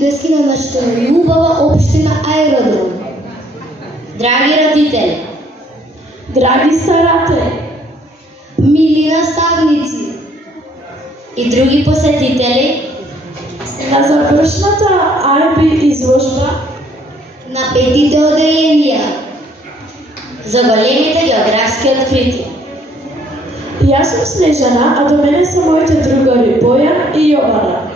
учителски на нашата љубава општина Аеродром. Драги родители, драги старатели, мили наставници и други посетители на завршната IB изложба на 5-тите оделенија за големите географски откритија. Јас сум Снежана, а до мене се моите другари Бојан и Јована.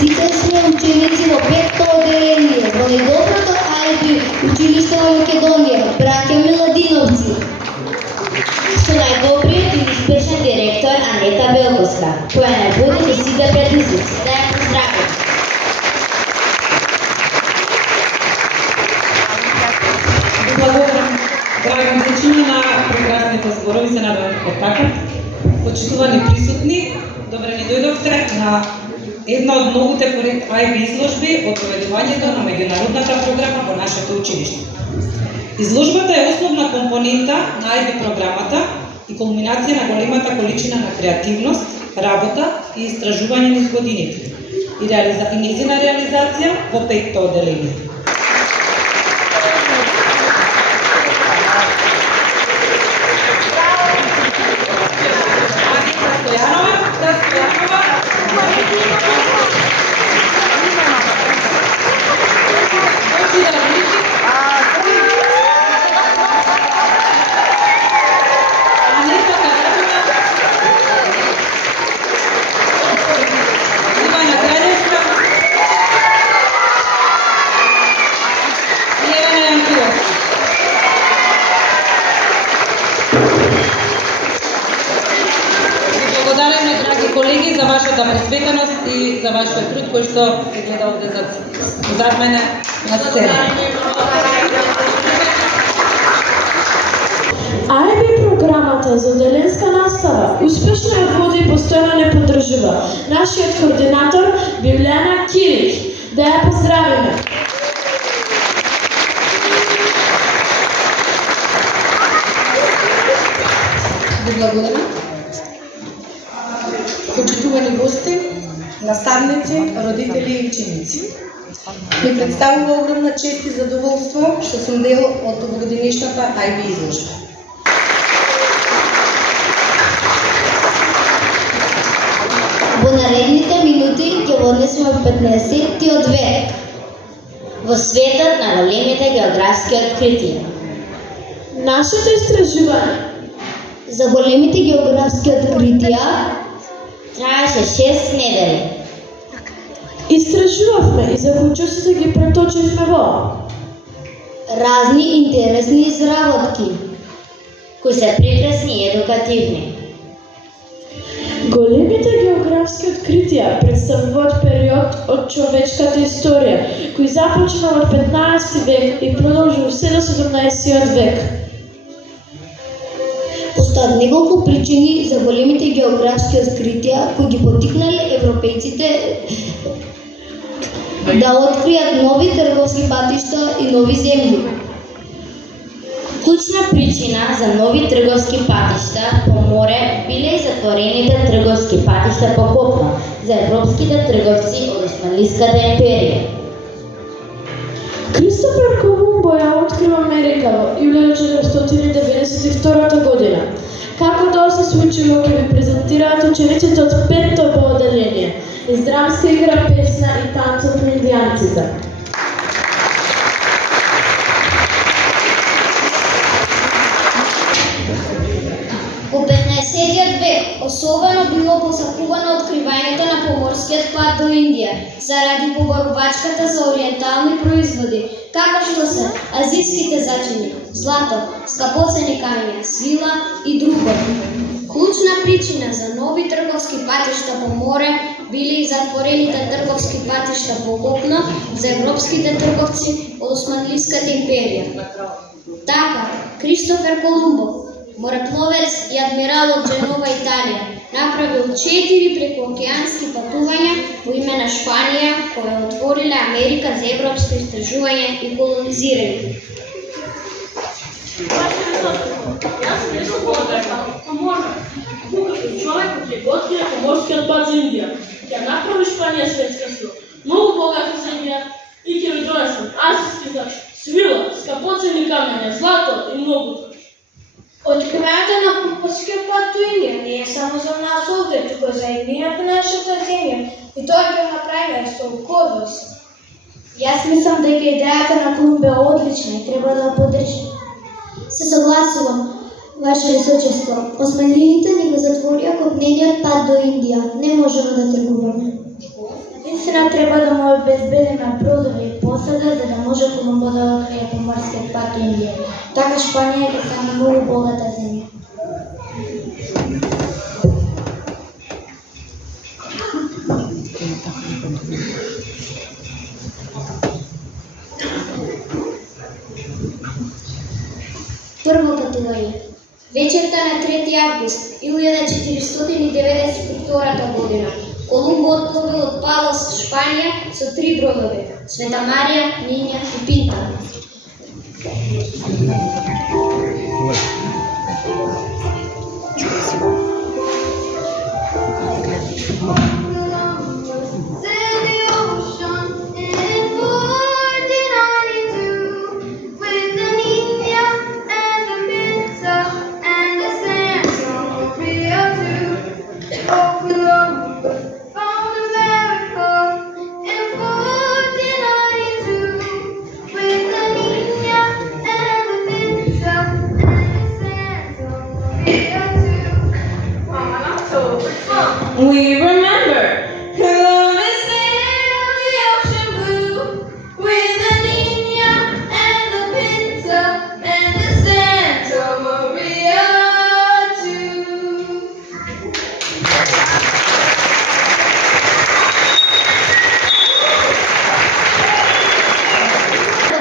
Сите сме ученици во 5-то оделение во најдоброто IB училиште во Македонија, браќа Миладиновци. Со најдобриот и успешен директор Анета Белковска, која не води за сите предизвици. Да ја поздравим. Благодарам, драги дечиња, на прекрасните зборови, се надевам дека така. Почитувани присутни, добре ни дојдовте на една од многуте поред IB изложби од проведувањето на меѓународната програма во нашето училиште. Изложбата е основна компонента на IB програмата и кулминација на големата количина на креативност, работа и истражување низ годините и нејзина реализација во 5-то оделение. Колеги, за вашата посветеност и за вашиот труд кој што се гледа овде зад мене на сцена. IB програмата за оделенска настава успешно ја води и постојано не поддржува нашиот координатор Билјана Кирик. Да ја поздравиме. Благодарам. Почитувани гости, наставници, родители и ученици. Ми представува огромна чест и задоволство што сум дел од овогодишната IB изложба. Во наредните минути ќе однесеме 15-тиот век во светот на големите географски откритија. Нашето истражување за големите географски откритија траеше 6 недели. истражувавме и заклучоците ги преточивме во разни интересни изработки кои се прекрасни и едукативни. Големите географски откритија представуваат период од човечката историја, кој започна од 15 век и продолжи се до 17 век. Постојат неколку причини за големите географски откритија кои ги поттикнале европејците да откријат нови трговски патишта и нови земји. Клучна причина за нови трговски патишта по море биле и затворените трговски патишта по копно за европските трговци од Османлиската империја. Кристофер Колумбо ја открива Америка во 1492 година. Како тоа се случило ќе ви презентираат учениците од 5-то оделение. Издрамска игра, песна и танцот на индијанците. Во 15-тиот век особено било посакувано откривањето на поморскиот пат до Индија заради побарувачката за ориентални производи, како што се азијските зачини, злато, скапоцени камења, свила и друго. Клучна причина за нови трговски патишта по море били и затворените трговски патишта по копно за европските трговци од Османлиската империја. Така, Кристофер Колумбо, морепловец и адмирал од Дженова, Италија, направил 4 прекоокеански патувања во име на Шпанија, кои отвориле Америка за европско истражување и колонизирање. Јас нешто потребам, може. Човекот ќе го открие поморскиот пат за Индија. Ќе направи Шпанија светска сила. Многу богата земја и ќе ви донесам азиски за свила, скапоцени камења, злато и многу други. Откривањето на Поморскиот пат до Индија не е само за нас овде, туку за еднината на нашата земја и тоа ќе го направиме со гордост. Јас мислам дека идејата на клуб е одлична и треба да ја подржим. Се согласувам, Ваше Височество. Османлиите ни го затворија копнениот пат до Индија. Не можеме да тргуваме. Единствено треба да му обезбедиме бродови и посада, за да може Колумбо да открие Поморскиот пат до Индија. Така Шпанија ќе стане многу богата земја. Прво патување. Вечерта на 3 август 1492 година Колумбо отпловил од Палос, Шпанија со 3 бродови: Света Марија, Ниња и Пинта. We remember Columbus sailed the ocean blue with the Niña and the Pinta and the Santa Maria too.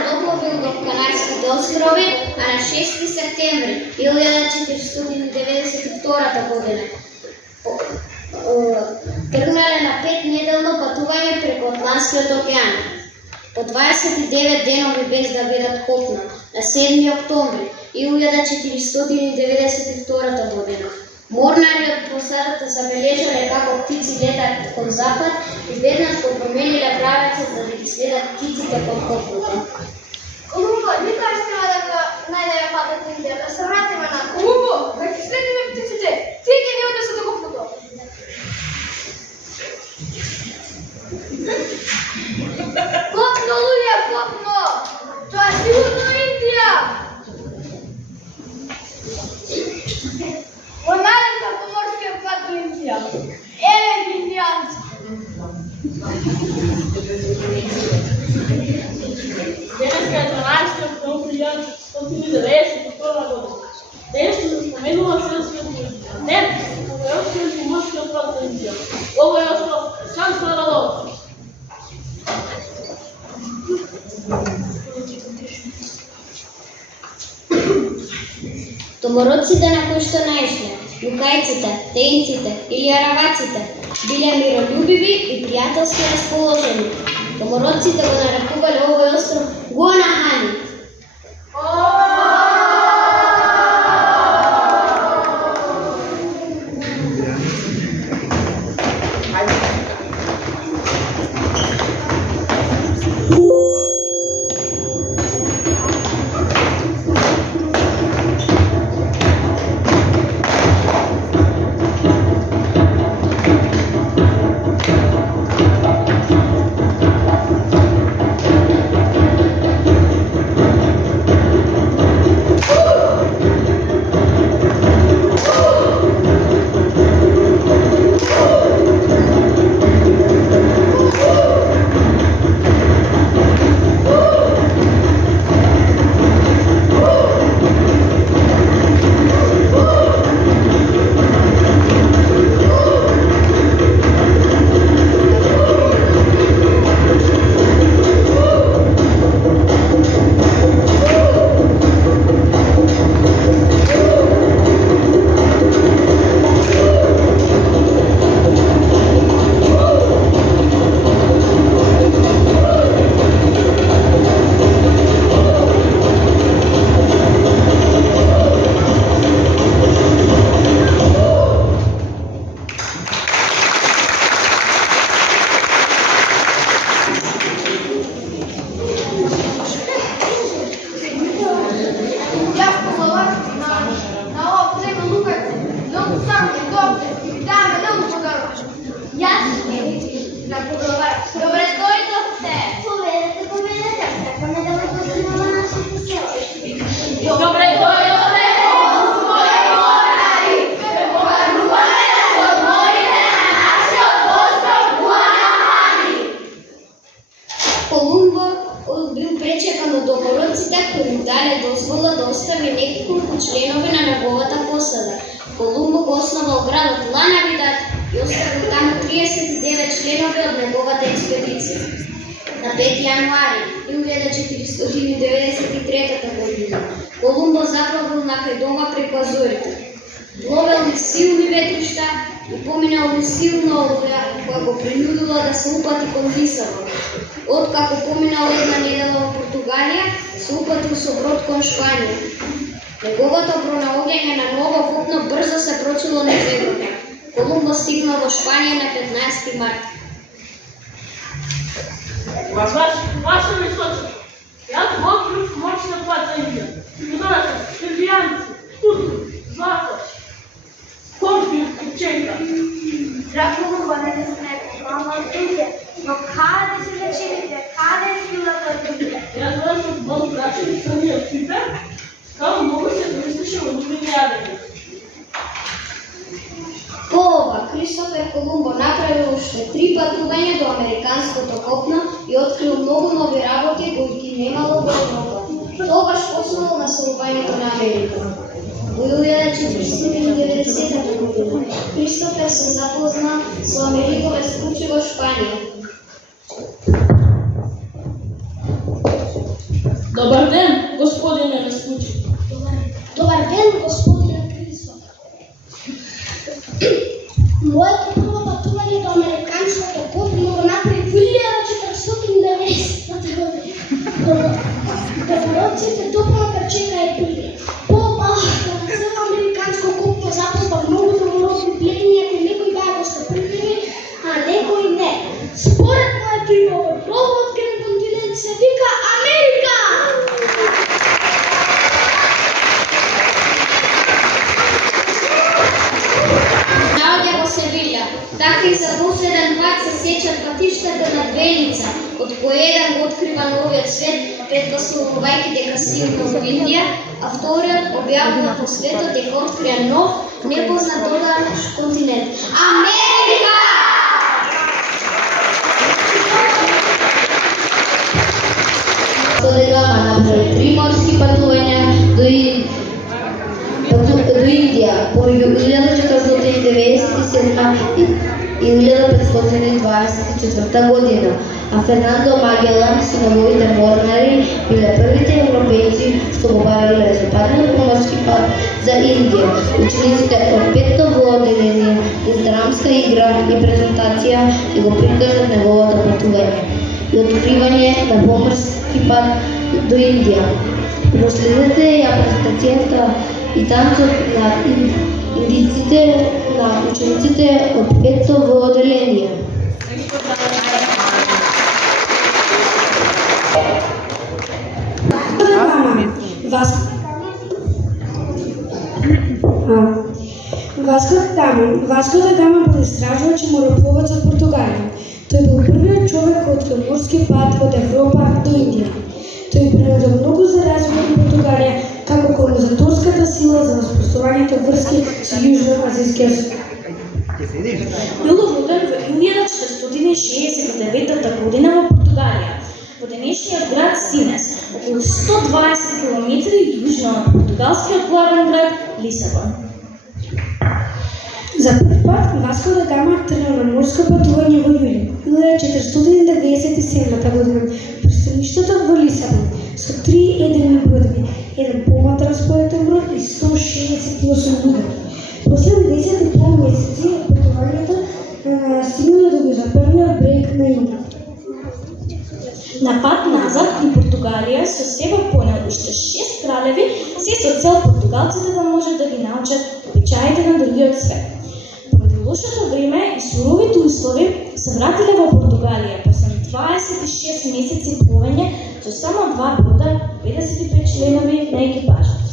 Допловил до Канарските острови, а на 6 септември 1492 година тргнале на 5-неделно патување преку Атлантскиот океан. По 29 денови без да видат копно, на 7 октомври 1492 година. Морнари од посадата забележале како птици летаат кон запад и веднаш го промениле правецот за да ги следат птиците кон копното. Колумбо, никој треба да го најдеме патот до Индија, да се вратиме на Колумбо, да ги следиме птиците, тие ќе ни однесат до копното. Копно, луѓе, копно! Тоа е сигурно Индија! Го најдовме Поморскиот пат до Индија. Еве ги индијанци! Денеска е 12 октомври 1491 година. Ден што се споменува Светскиот ден на Поморскиот пат до Индија. Овој остров Сан Салвадор. Домородците на кои што наишле, лукајците, теинците или араваците, биле миролюбиви и пријателски расположени. Домородците го нарекувале овој остров Гуанахани. бил пречекан од домородците кои му дале дозвола да остави неколку членови на неговата посада. Колумбо го основал градот Ланавидат и оставил таму 39 членови од неговата експедиција. На 5 јануари 1493 година Колумбо заплавил накај дома преку Азорите. Пловел низ силни ветришта и поминал низ силна олуја која го принудила да се упати кон Лисабон. Откако поминал една недела во Португалија, се упатил со брод кон Шпанија. Неговото пронаоѓање на ново копно брзо се прочуло низ Европа. Колумбо стигнал во Шпанија на 15 март. Ваше височество, јас го открив морскиот пат за Индија. Донесов, индијанци, турци, злато, компир и чека. Драгово водите снег, мама туке, но каде се зачините, каде е силата од Индија? Јас донесов бон прачен самиот Пипер, као многу се доислише во нивните јадења. По ова, Кристофер Колумбо направил уште 3 патувања до американското копно и открил многу нови работи кои ги немало во Европа. Тогаш почнало населувањето на Америка. Во 1490 година Кристофер се запозна со Америко Веспуччи во Шпанија. Добар ден, господине Веспуччи. Добар ден, господине Кристофер. Моето прво патување до американското копно го направи 1490 година. Домородците топла карчека и пили. По-малка на цело американско копно запознав многу домородни племиња кои некои беа гостопримливи, а некои не. Според моето име, овој ново открит континент се вика Америка! Наоѓа во Севилја. Така и за последен пат се сечат патиштата на две лица, од кој еден го открива новиот свет, предпоставувајќи дека стигнал во Индија, а вториот објавува по светот дека открија нов, непознат додаш континент. Америка! Тоа направи 3 морски патувања до Индија помеѓу 1497 и 1524 година, а Фернандо Магелан со неговите морнари биле првите европејци што го барале западниот поморски пат за Индија. Учениците од 5-то одделение из драмска игра и презентација ќе го прикажат неговото патување и откривање на поморски пат до Индија. Проследете ја презентацијата и танцот на индиците на учениците од 5-то одделение. Васко да Гама бил истражувач и морепловец од Португалија. Тој бил првиот човек кој открил морски пат од Европа до Индија. Тој принудил многу за развојот на Португалија како колонизаторската сила за воспоставувањето врски со Јужноазијскиот свет. Бил роден во 1469 година во Португалија, во денешниот град Синес, околу 120 км јужно од португалскиот главен град Лисабон. За прв пат Васко да Гама тргна на морско патување во јули 1497 година при стаништето во Лисабон со 3 едени бродови, еден поматранспортен брод и 168 луѓе. После 10,5 месеци од патувањето стигнале до западниот брег на Индија. На пат назад in Португалија со себе понел уште 6 кралеви, се со цел португалците да можат да ги научат обичаите на другиот свет. Поради лошото време и суровите услови се вратиле во Португалија после 26 месеци пловење со само 2 брода, 55 членови на екипажот.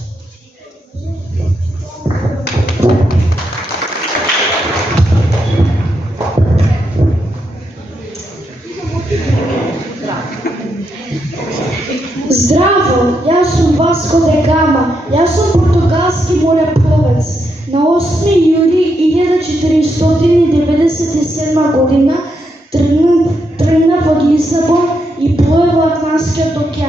Здраво, јас сум Васко да Гама, јас сум португалски морепловец. На 8 јули 1497 година тргнав од Лисабон и пловев во Атлантскиот океан.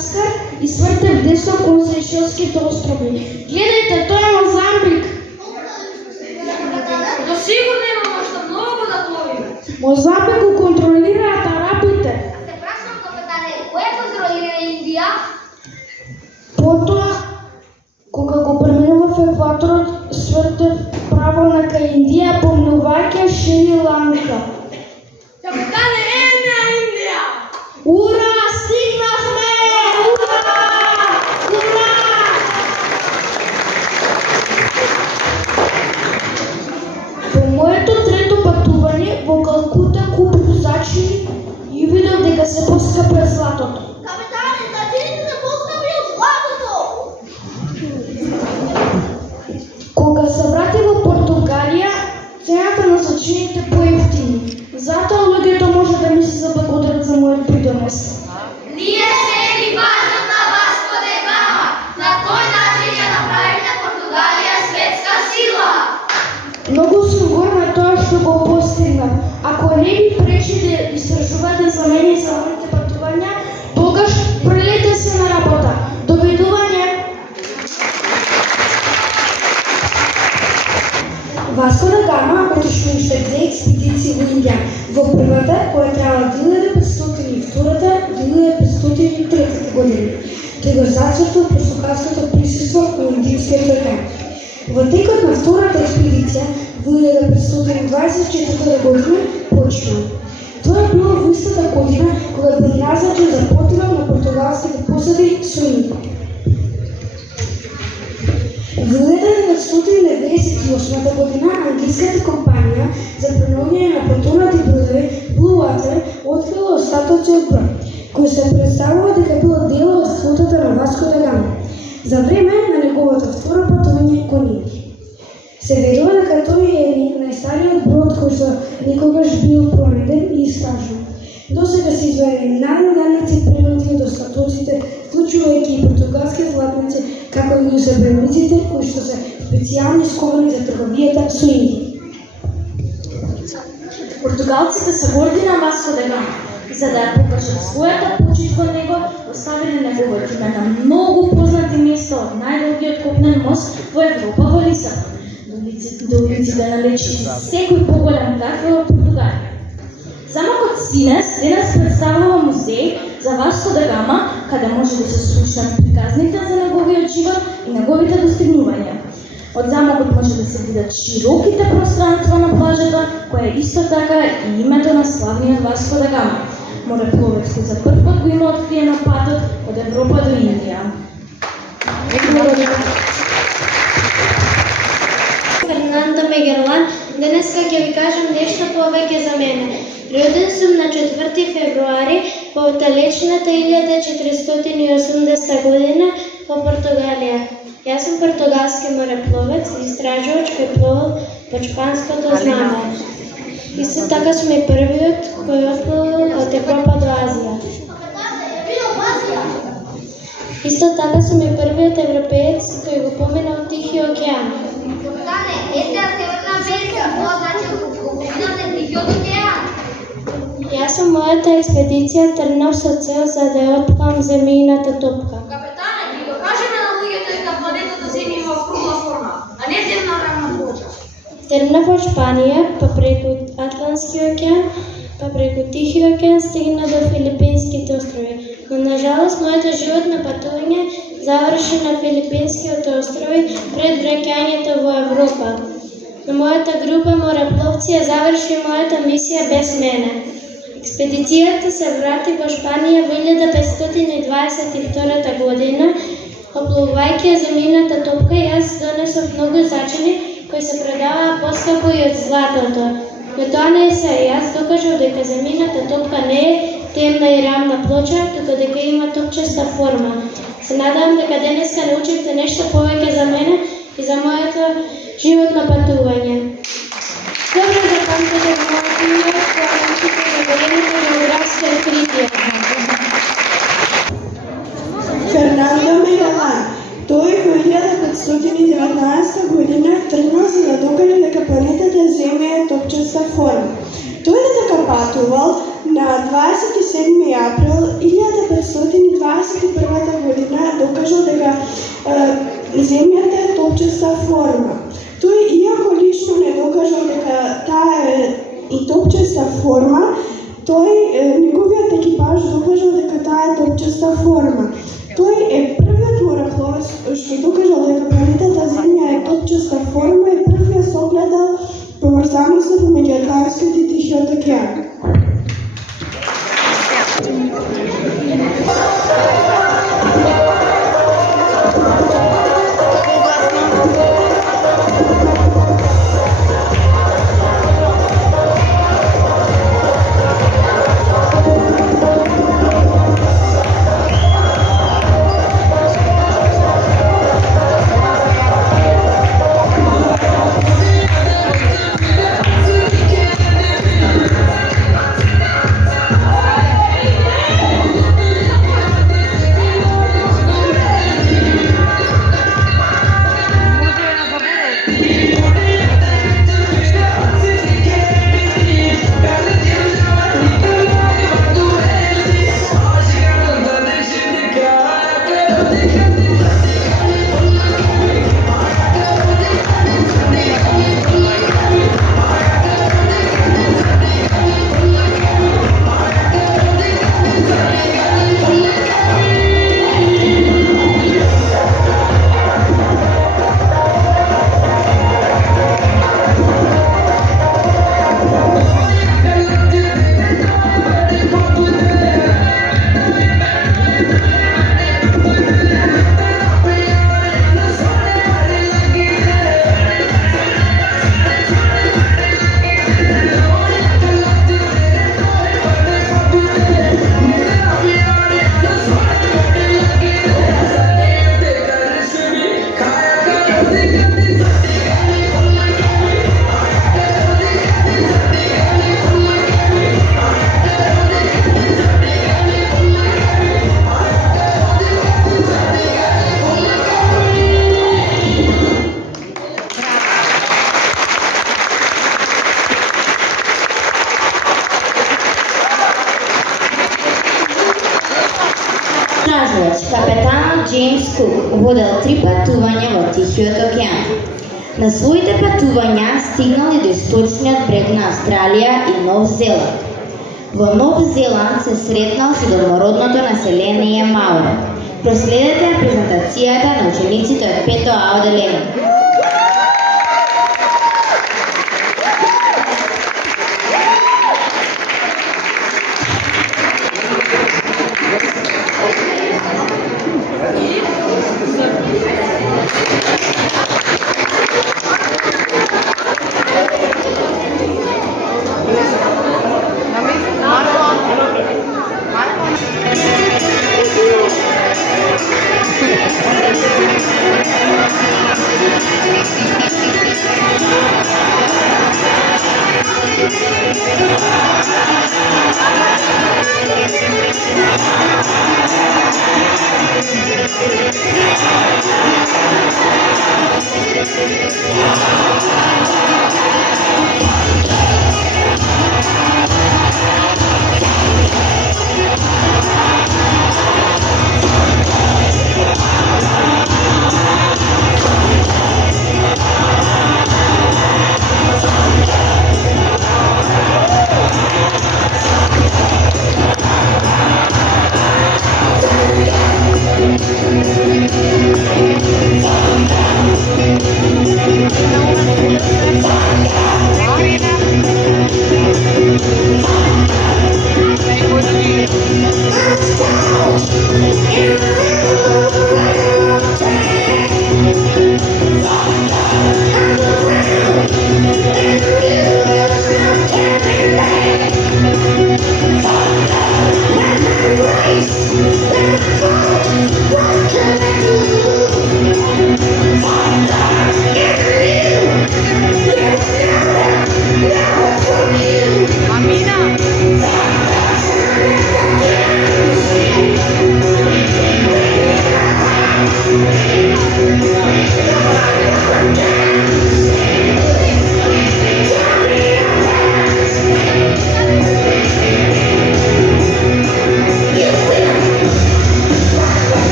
Мадагаскар и свртев десно кон Сейшелските острови. Гледајте, тоа е Мозамбик. Но сигурно има нешто многу да пловиме. Мозамбик го контролираат арабите. Се прашам, капетане, кој контролира Индија? Потоа, кога го преминував екваторот, свртев правилно кај Индија, поминувајќи Шри-Ланка. Капетане, една Индија! Ура, стигнавме! Ура! Ура! Во моето трето патување во Калкута купив зачини и видов дека се поскапе златото. Капетане, зачините се поскапи од златото! Кога се врати во Португалија, цената на зачините поевтини. Затоа луѓето може да ми се заблагодарат за мојот придонес. Ние се ви кажам на Васко де Гама. На кој начин ја направите Португалија светска сила? Многу сум горда тоа што го постигнав. Ако не ви пречи да истражувате за мене и за моите патувања, тогаш прелете се на работа. Довидување! Васко да Гама отишол уште 2 експедиции во Индија. Во првата, која трала 1502 1503 година. Тој го зацртал португалското присуство во Индискиот океан. Во текот на втората експедиција, во 1524 година, почнал. Тоа било во истата година кога бил назначен за потреб на португалските посади со Индија. Во 1998 година англиската компанија за преновување на понтонати бродови Blue Water открила остатоци од број, кој се представува дека било дел од флотата на Васко да Гама за време на неговото второ патување кон Индија. Се верува дека тој е најстариот брод кој што никогаш бил пронајден и истражен. Досега се изведени најданници пренати од остатоците, вклучувајќи и португалски златници, како и сребрениците кои што се специјални сковани за трговијата со Индија. Португалците се горди на Васко да Гама и за да ја покажат својата почит кон него, оставиле неговото име на многу познати места од најдолгиот копнен мост во Европа во Лисабон до улиците на Лечици, секој поголем град во Португалија. Замокот Синес денес представува музеј за Васко да Гама, каде може да се слушнат приказните за неговиот живот и неговите достигнувања. Од замокот може да се видат широките пространства на плажата, која е исто така и името на славниот Васко да Гама, морепловец кој за прв пат го има откриено патот од Европа до Индија. Фернандо Мегерлан, денеска ќе ви кажам нешто повеќе за мене. Роден сум на 4 февруари во далечната 1480 година во Португалија. Јас сум португалски морепловец и истражувач кој пловел по шпанското знаме. Исто така сум и првиот кој отпловел од Европа до Азија. Исто така сум и првиот европеец кој го поминал Тихиот океан. Капетане, Индија, Северна Америка, тоа значи го поминате Тихиот океан. Јас сум мојата експедиција тргнав со цел за да ја отплам земјината топка. Капетане, ги го кажеме на луѓето дека планетата Земја има кругла форма, а не земна рамна плоча. Тргнав од Шпанија, па преку Атлантскиот океан, па преку Тихиот океан стигна до Филипинските острови. Но на жалост моето животно патување заврши на Филипинските острови пред враќањето во Европа. Но мојата група морепловци ја заврши мојата мисија без мене. Експедицијата се врати во Шпанија во 1522 година. Оплувувајќи земјината топка, јас донесов многу зачини кои се продаваа поскапо и од златото. Но тоа не е се, јас докажав дека земјината топка не е темна и рамна плоча, туку дека има топчеста форма. Се надевам дека денеска научивте нешто повеќе за мене и за моето животно патување. Добро запамтете моето име кога научите за големите географски откритија. Фернандо Мегерлан. Тој во 1519 година тргнал за да докаже дека планетата Земја е топчеста форма. Тој дека патувал на 27 април 1521 топчеста форма. Тој, иако лично не докажал дека таа е и топчеста форма, неговиот екипаж докажал дека таа е топчеста форма. Тој е првиот морапловец што докажал дека планетата Земја е топчеста форма и првиот согледал поврзаноста помеѓу Атлантскиот и Тихиот океан. Капетанот Џејмс Кук водел 3 патувања во Тихиот океан. На своите патувања стигнал и до источниот брег на Австралија и Нов Зеланд. Во Нов Зеланд се сретнал со домородното население Маори. Проследете ја презентацијата на учениците од 5-то А одделение.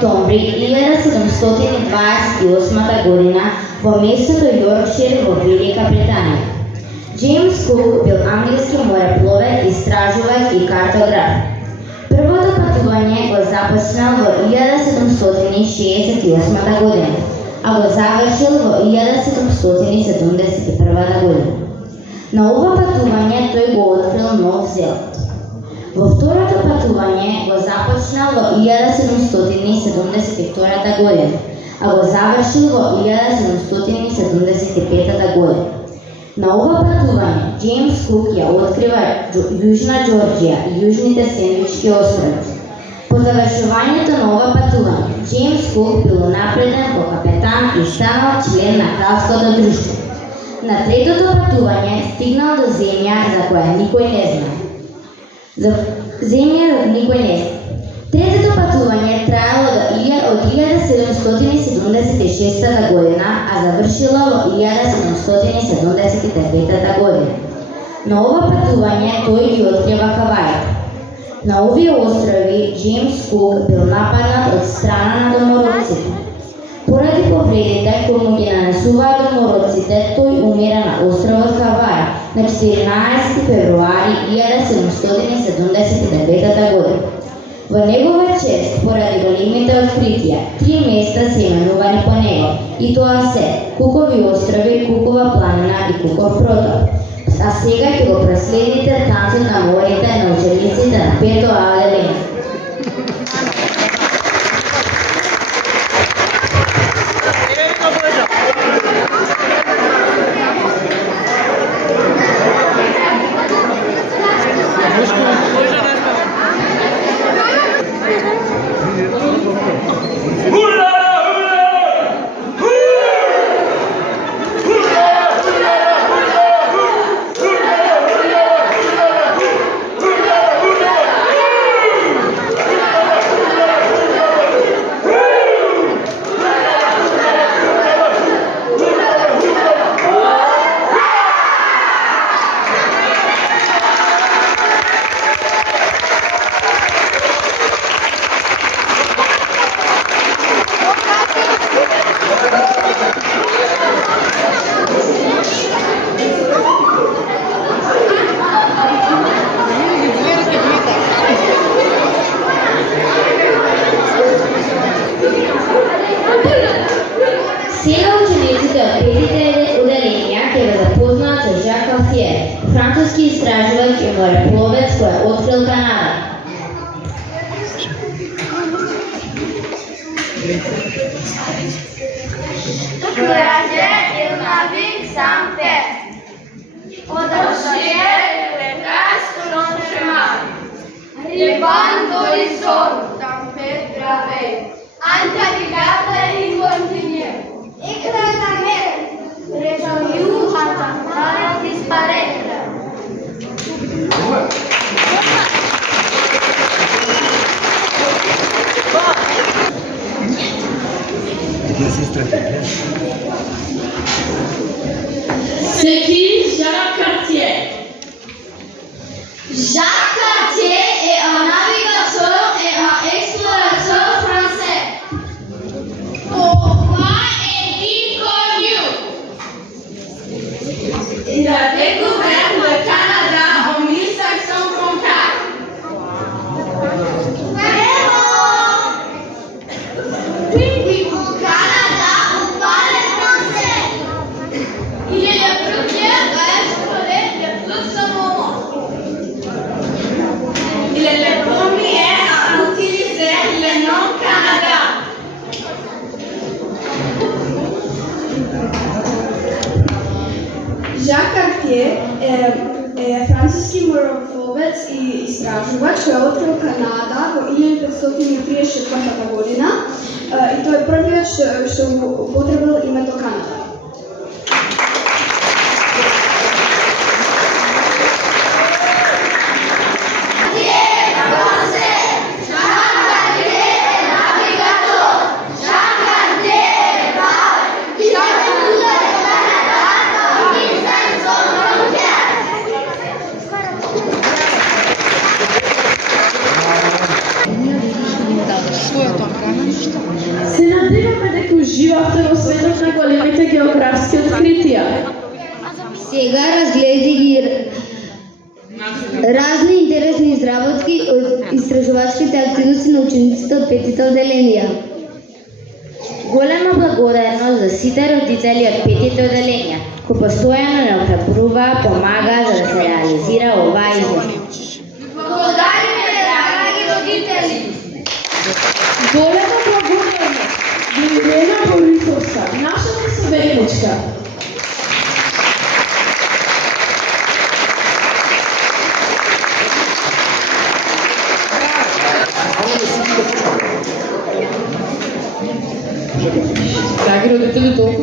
октомври 1728 година во местото Јоркшир во Велика Британија. Джеймс Кук бил англиски морепловец, истражувач и картограф. Првото патување го започнал во 1768 година, а го завршил во 1771 година. На ова патување тој го открил Нов Зеланд. Во второто патување го започнал во 1772 година, а го завршил во 1775 година. На ова патување Джеймс Кук ја открива Јужна Џорџија и Јужните Сендвички острови. По завршувањето на ова патување Джеймс Кук бил напреден во капетан и станал член на кралското друштво. На третото патување стигнал до земја за која никој не знае. Третото патување траело од 1776 година, а завршило во 1779 година. На ова патување тој ги открива Хавајите. На овие острови Джеймс Кук бил нападнат од страна на домородците. Поради повредите кои му ги нанесуваат домородците, тој умира на островот Хавај на 14 февруари 1779 година. Во негова чест, поради големите откритија, 3 места се именувани по него, и тоа се Кукови острови, Кукова планина и Куков проток. А сега ќе го проследите танцот на морите на учениците на Пето Аделин. Француски истражувач и морепловец кој е открил Канада. Кладе il navig sans perte. Odășire le cască non chemin. Ribando l'orizzonte pe grave. Antaricata in continue. Eclatament. Rejoniu hatantare disparere. C'est qui Jacques Cartier? Jacques Cartier est un navigateur et un explorateur français. Pourquoi est-il connu? Il a découvert le Canada en 1534. Quindi au Canada, on parle français. Il est le premier à explorer le flux de moment. Il est le premier à utiliser le nom Canada. Jacques Cartier je francuski morfolovac i istraživač koji je otkrio Kanada u 1534. godina i to je prvi što upotrebilo imeto Kanada. Се надеваме дека уживавте во светот на големите географски откритија. Сега разгледи ги разни интересни изработки од истражувачките активности на учениците од петите одделенија. Голема благодарност за сите родители од петите одделенија, кои постојано не охрабруваа, помагаа за да се реализира оваа изложба. Благодариме, драги родители! Голема благодарност до Ирена Борисовска, нашата советничка. Драги родители, толку.